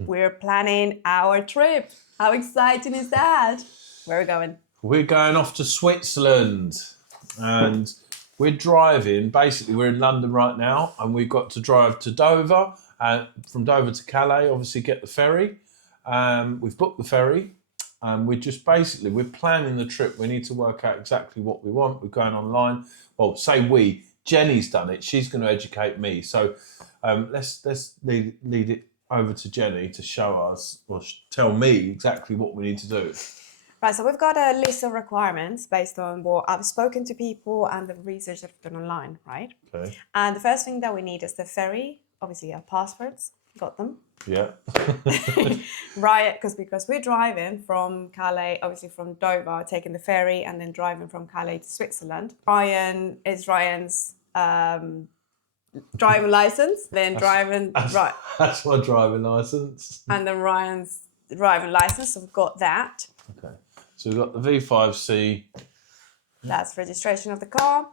We're planning our trip. How exciting is that? Where are we going? We're going off to Switzerland and we're driving. Basically, we're in London right now and we've got to drive to Dover and from Dover to Calais, obviously get the ferry. We've booked the ferry and we're planning the trip. We need to work out exactly what we want. We're going online. Well, say we. Jenny's done it. She's going to educate me. So let's lead it over to Jenny to show us or tell me exactly what we need to do. Right, so we've got a list of requirements based on what I've spoken to people and the research that I've done online, right? Okay. And the first thing that we need is the ferry. Obviously, our passports. Got them. Yeah. Right, because we're driving from Calais, obviously from Dover, taking the ferry and then driving from Calais to Switzerland. Ryan's driving license, then That's my driving license. and then Ryan's driving license. So we've got that. Okay. So we've got the V5C. That's registration of the car.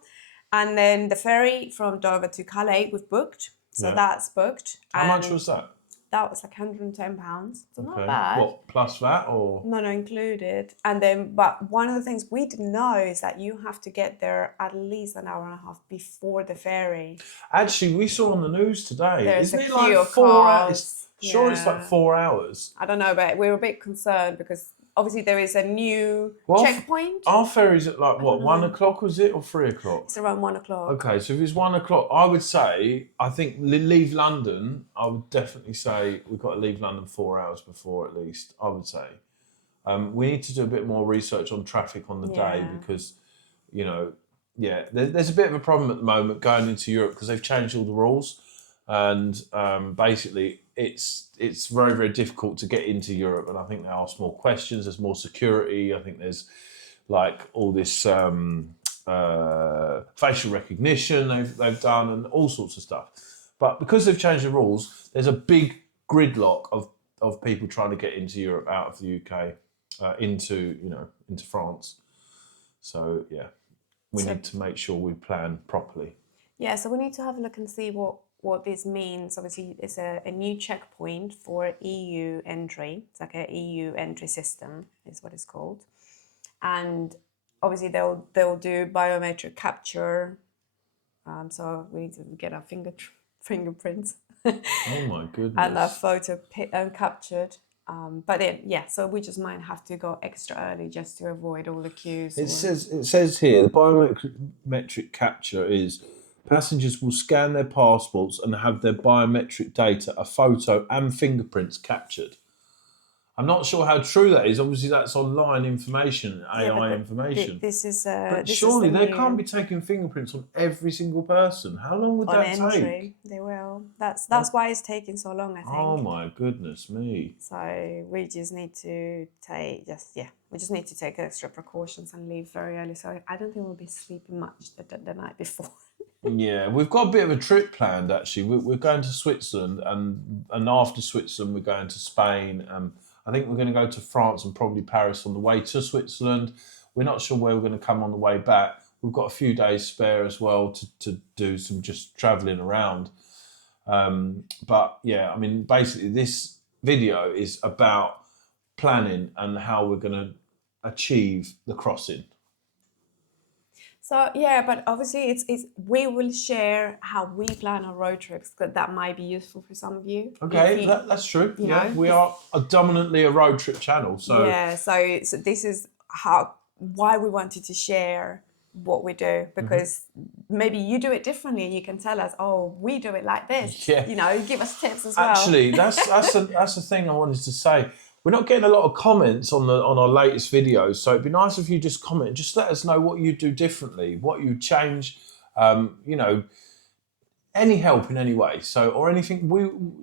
And then the ferry from Dover to Calais we've booked. So that's booked. How much was that? That was like £110. So not Okay. bad. What, plus that or? No, included. And then, but one of the things we didn't know is that you have to get there at least an hour and a half before the ferry. Actually, we saw on the news today. There's Isn't a it queue like of 4 cars. hours? Sure, it's like 4 hours. I don't know, but we were a bit concerned because obviously there is a new checkpoint. Our ferry's at like what, 1 o'clock was it or 3 o'clock? It's around 1 o'clock. Okay, so if it's 1 o'clock, I think leave London. I would definitely say we've got to leave London 4 hours before at least. I would say we need to do a bit more research on traffic on the day because, there's a bit of a problem at the moment going into Europe because they've changed all the rules, and basically it's very, very difficult to get into Europe, and I think they ask more questions. There's more security. I think there's like all this facial recognition they've done and all sorts of stuff. But because they've changed the rules, there's a big gridlock of people trying to get into Europe out of the UK into France. So we need to make sure we plan properly. Yeah, so we need to have a look and see what this means. Obviously, it's a new checkpoint for EU entry. It's like an EU entry system is what it's called. And obviously they'll do biometric capture. So we need to get our fingerprints. Oh my goodness. And our photo captured. But then, so we just might have to go extra early just to avoid all the queues. It says here, the biometric capture is passengers will scan their passports and have their biometric data, a photo and fingerprints captured. I'm not sure how true that is. Obviously, that's online information, AI information. This is. But surely they can't be taking fingerprints on every single person. How long would that take? They will. That's why it's taking so long, I think. Oh my goodness me! So we just need to take extra precautions and leave very early. So I don't think we'll be sleeping much the night before. Yeah, we've got a bit of a trip planned actually. We're going to Switzerland and after Switzerland we're going to Spain. I think we're going to go to France and probably Paris on the way to Switzerland. We're not sure where we're going to come on the way back. We've got a few days spare as well to do some just travelling around. Basically this video is about planning and how we're going to achieve the crossing. So but obviously it's we will share how we plan our road trips, because that might be useful for some of you. Okay, that's true. We are dominantly a road trip channel. So so this is why we wanted to share what we do, because maybe you do it differently and you can tell us, oh, we do it like this. Yeah. Give us tips as well. Actually, that's the thing I wanted to say. We're not getting a lot of comments on our latest videos, so it'd be nice if you just comment. Just let us know what you do differently, what you change. Any help in any way. So, or anything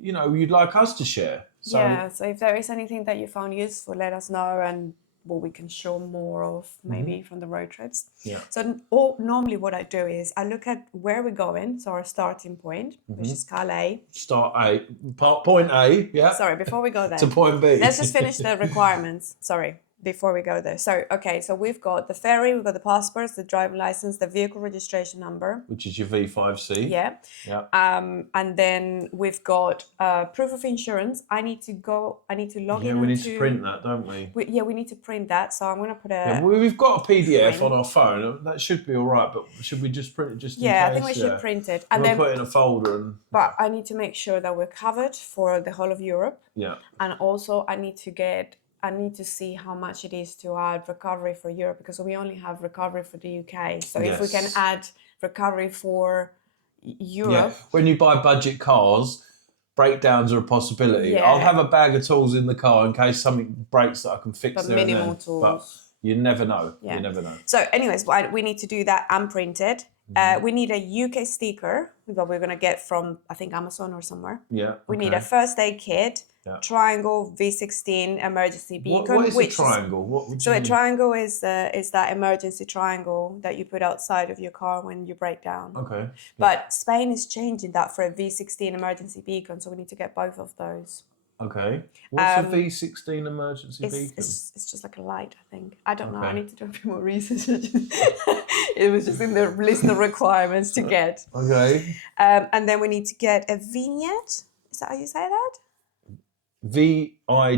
you'd like us to share. So, so if there is anything that you found useful, let us know, and what we can show more of maybe from the road trips. Yeah. So normally what I do is I look at where we're going, so our starting point, which is Calais. Point A, yeah. Sorry, before we go there. To point B. Let's just finish the requirements. Sorry. before we go there. So, okay, so we've got the ferry, we've got the passports, the driving license, the vehicle registration number. Which is your V5C. Yeah. Yeah. And then we've got proof of insurance. I need to log in. Yeah, we need to print that, don't we? We need to print that. So I'm going to put a... Yeah, we've got a PDF print. on our phone. That should be all right, but should we just print it just in case? Yeah, I think we should print it. And we'll then put it in a folder. And but I need to make sure that we're covered for the whole of Europe. Yeah. And also I need to see how much it is to add recovery for Europe, because we only have recovery for the UK. So if we can add recovery for Europe. Yeah. When you buy budget cars, breakdowns are a possibility. Yeah. I'll have a bag of tools in the car in case something breaks that I can fix But there minimal and then. tools. But you never know. Yeah. You never know. So anyways, we need to do that and print it. We need a UK sticker that we're going to get from, I think, Amazon or somewhere. Yeah. We need a first aid kit, Yeah. triangle V16 emergency beacon. What is a triangle? So a triangle is that emergency triangle that you put outside of your car when you break down. Okay. But Spain is changing that for a V16 emergency beacon, so we need to get both of those. Okay. What's a V16 emergency beacon? It's just like a light, I think. I don't know. I Okay. need to do a bit more research. It was just in the list of requirements to get. Okay. And then we need to get a vignette. Is that how you say that? Vignette.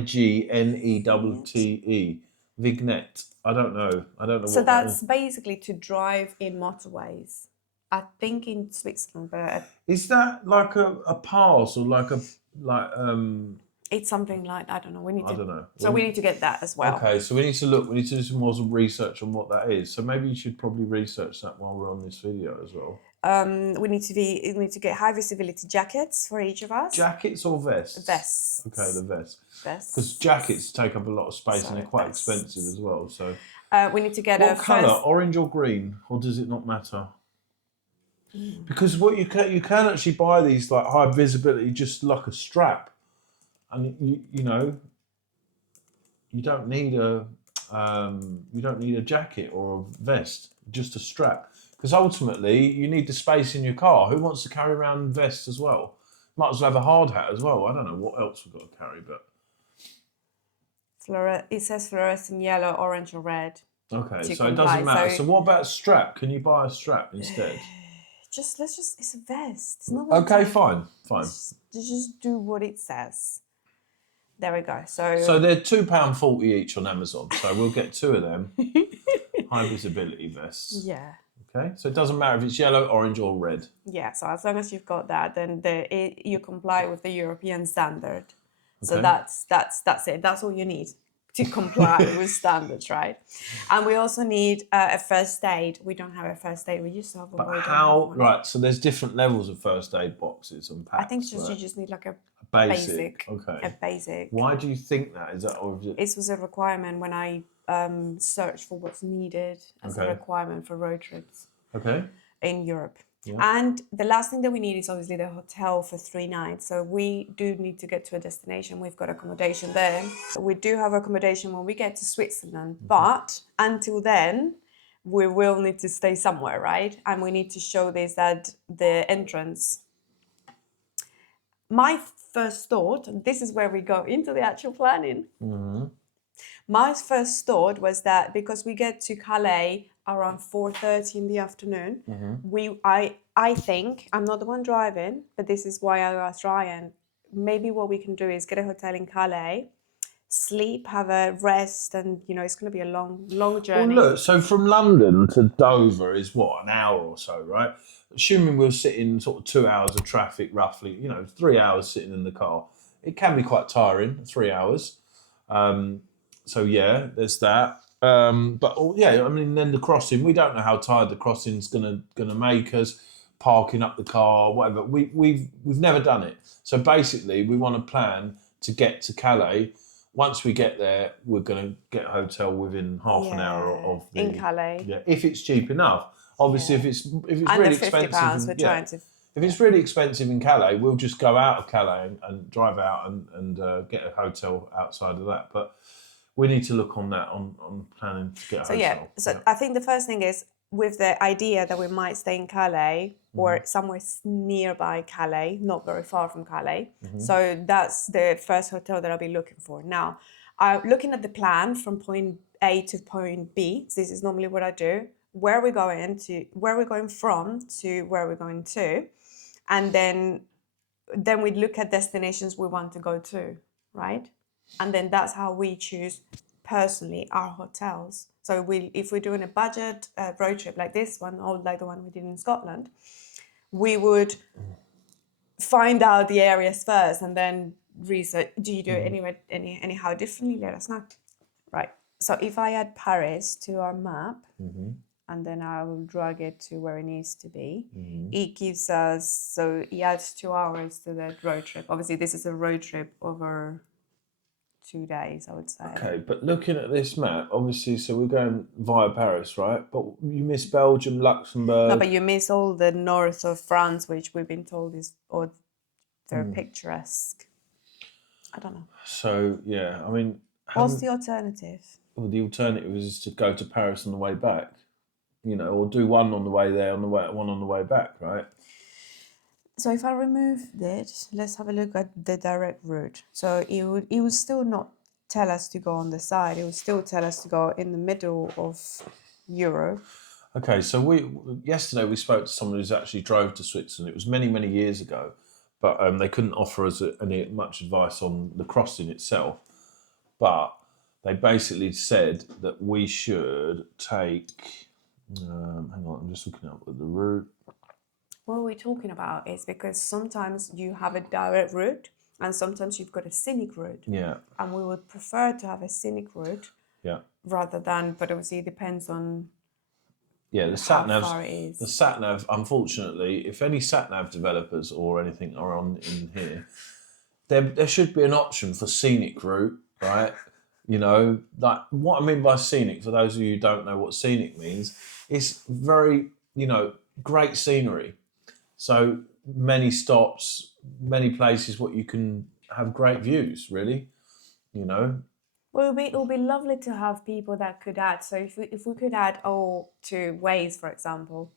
Vignette. I don't know. So what that's that basically to drive in motorways. I think in Switzerland, but is that like a pass or it's something like, I don't know. I don't know. So we need to get that as well. Okay, so we need to do some more research on what that is. So maybe you should probably research that while we're on this video as well. We need to get high visibility jackets for each of us. Jackets or vests? Vests. Okay, the vests. Vests. Because jackets take up a lot of space So and they're quite vests. expensive as well. So We need to get what colour? Orange or green? Or does it not matter? Because what you can actually buy these like high visibility just like a strap, and you don't need a jacket or a vest, just a strap. Because ultimately you need the space in your car. Who wants to carry around vests as well? Might as well have a hard hat as well. I don't know what else we've got to carry, but it says fluorescent yellow, orange, or red. okay, to so it comply. doesn't matter. So- So what about a strap? Can you buy a strap instead? It's a vest. It's not Okay, fine. Just do what it says. There we go. So So they're £2.40 each on Amazon. So we'll get 2 of them. High visibility vests. yeah. Okay, so it doesn't matter if it's yellow, orange, or red. Yeah, so as long as you've got that, then you comply with the European standard. So Okay. that's it. That's all you need to comply with standards, right? And we also need a first aid. We don't have a first aid. We used to have one. But we don't how? have one. Right, so there's different levels of first aid boxes and packs. I think you right? just need like a basic. a Okay. basic. Why do you think that? Is that or is it? It was a requirement when I searched for what's needed as a Okay. requirement for road trips Okay. in Europe. Yeah. And the last thing that we need is obviously the hotel for 3 nights. So we do need to get to a destination. We've got accommodation there. We do have accommodation when we get to Switzerland, but until then, we will need to stay somewhere, right? And we need to show this at the entrance. My first thought, and this is where we go into the actual planning. My first thought was that because we get to Calais around 4:30 in the afternoon, I think, I'm not the one driving, but this is why I asked Ryan, maybe what we can do is get a hotel in Calais, sleep, have a rest, and it's going to be a long journey. Well, look, so from London to Dover is what, an hour or so, right? Assuming we'll sit in sort of 2 hours of traffic, roughly, 3 hours sitting in the car. It can be quite tiring, 3 hours. So yeah, there's that. But yeah, I mean, then the crossing, we don't know how tired the crossing's gonna make us. Parking up the car, whatever. We've never done it. So basically, we want to plan to get to Calais. Once we get there, we're gonna get a hotel within half an hour of in Calais. Yeah, if it's cheap enough. Obviously, if it's And really the expensive, £50 we're trying to. if it's really expensive in Calais, we'll just go out of Calais and drive out and get a hotel outside of that. But we need to look on that on planning to get a hotel. So I think the first thing is with the idea that we might stay in Calais or somewhere nearby Calais, not very far from Calais. So that's the first hotel that I'll be looking for. Now, looking at the plan from point A to point B. So this is normally what I do. Where we're going from to where we're going to, and then we look at destinations we want to go to, right? And then that's how we choose personally our hotels. So if we're doing a budget road trip like this one, or like the one we did in Scotland, we would find out the areas first and then research. Do you do it anyhow differently? Let us know. Right. So if I add Paris to our map, and then I will drag it to where it needs to be, it gives us, so it adds 2 hours to that road trip. Obviously, this is a road trip over 2 days, I would say. Okay, but looking at this map, obviously, so we're going via Paris, right? But you miss Belgium, Luxembourg. No, but you miss all the north of France, which we've been told is very picturesque. I don't know. So, yeah, I mean... What's the alternative? Well, the alternative is to go to Paris on the way back, or do one on the way there, one on the way back, right? So if I remove it, let's have a look at the direct route. So it would still not tell us to go on the side. It would still tell us to go in the middle of Europe. Okay, so yesterday we spoke to someone who's actually drove to Switzerland. It was many, many years ago, but they couldn't offer us much advice on the crossing itself. But they basically said that we should take... hang on, I'm just looking up the route. What we're talking about is because sometimes you have a direct route and sometimes you've got a scenic route. Yeah. And we would prefer to have a scenic route. Yeah. Rather than, but obviously it depends on how far it is. The sat-nav, unfortunately, if any sat-nav developers or anything are in here, there should be an option for scenic route, right? Like what I mean by scenic, for those of you who don't know what scenic means, it's very, great scenery. So many stops, many places what you can have great views, really, Well, it would be lovely to have people that could add. So if we could add to Waze, for example,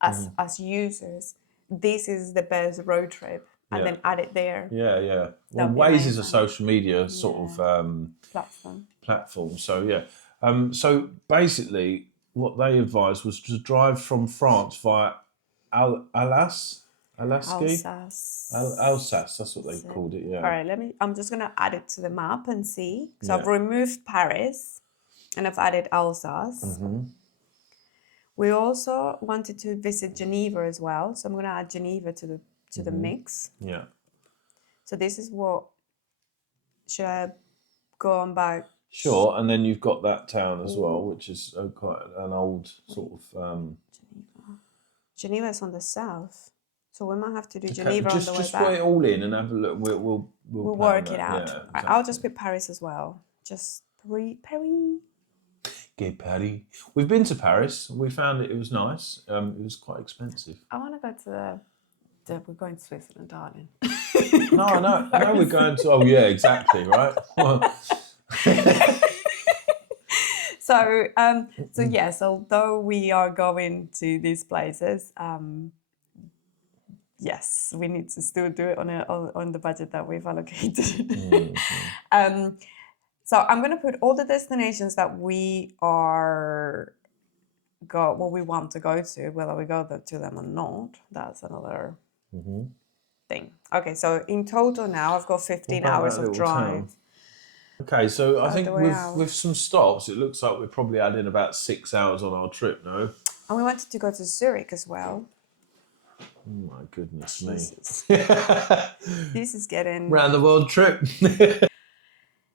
as users, this is the best road trip, and then add it there. Yeah, yeah. Well, Waze is a social media sort of platform. So yeah. So basically, what they advised was to drive from France via Alsace. That's what they called it. Yeah. All right. I'm just gonna add it to the map and see. So Yeah. I've removed Paris, and I've added Alsace. We also wanted to visit Geneva as well, so I'm gonna add Geneva to the mix. Yeah. So this is what. Should I go on back? Sure, and then you've got that town as well, which is quite an old sort of. Geneva is on the south, so we might have to do Geneva on the way just back. put it all in and have a look. We'll work it out. Yeah, exactly. I'll just put Paris as well. Just Paris. Get Paris. We've been to Paris. We found it was nice. It was quite expensive. I want to go to we're going to Switzerland, darling. No, we're going to. Oh yeah, exactly, right. So yes, although we are going to these places, yes, we need to still do it on the budget that we've allocated. So I'm going to put all the destinations that we we want to go to, whether we go to them or not. That's another thing. Okay, so in total now I've got 15 hours of drive. Okay, so I think with some stops, it looks like we're probably adding about 6 hours on our trip, no? And we wanted to go to Zurich as well. Oh my goodness me. This is getting... Round the world trip.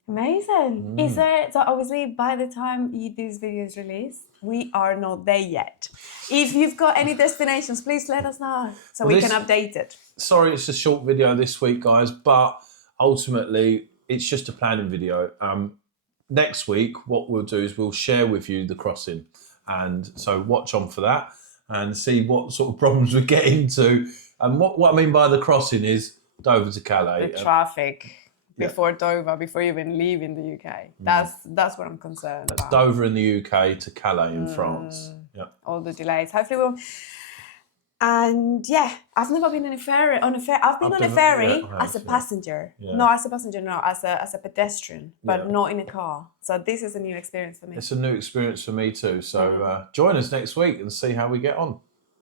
Amazing. Is there... So obviously by the time this video is released, we are not there yet. If you've got any destinations, please let us know so we can update it. Sorry, it's a short video this week, guys, but ultimately... it's just a planning video. Next week, what we'll do is we'll share with you the crossing. And so watch on for that and see what sort of problems we get into. And what I mean by the crossing is Dover to Calais. The traffic before Dover, before even leaving the UK. That's what I'm concerned about. Dover in the UK to Calais in France. Yeah. All the delays. Hopefully we'll... And yeah, I've never been on a ferry. I've been on a ferry as a passenger. Yeah. No, as a passenger, no, as a pedestrian, but Yeah. not in a car. So this is a new experience for me. It's a new experience for me too. So join us next week and see how we get on.